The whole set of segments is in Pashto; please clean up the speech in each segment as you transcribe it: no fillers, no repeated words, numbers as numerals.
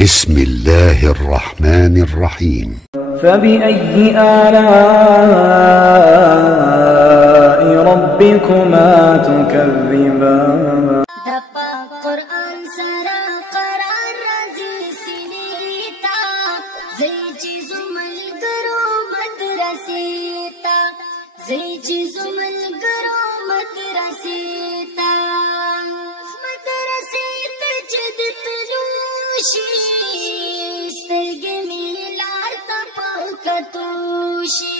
بسم الله الرحمن الرحيم. فبأي آلاء ربكما تكذبان دپا قرآن سرا قرار رازی سنیتا زی چیزو ملگرو مدرسیتا زی چیزو ملگرو مدرسیتا مدرسیتا جد تلوشی سترگی میلار تپا کتوشی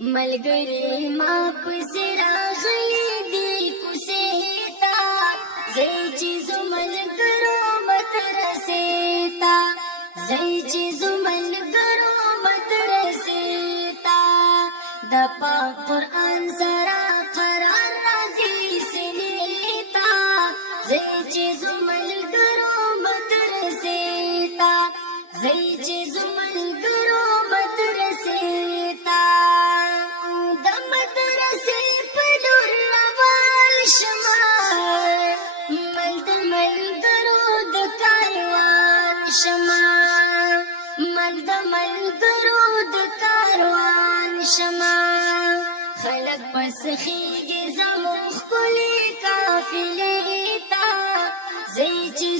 ملگری ما پسرا غلی دی کسیتا زی چیزو ملگرو مدرسیتا زی چیزو ملگرو مدرسیتا دپا قرآن سرا قرار رازی سنیتا زی چیزو ملگرو مدرسیتا زی چیزو ملگرو مدرسیتا خلق پس خیگی زمون خلی کافلی تا زی چی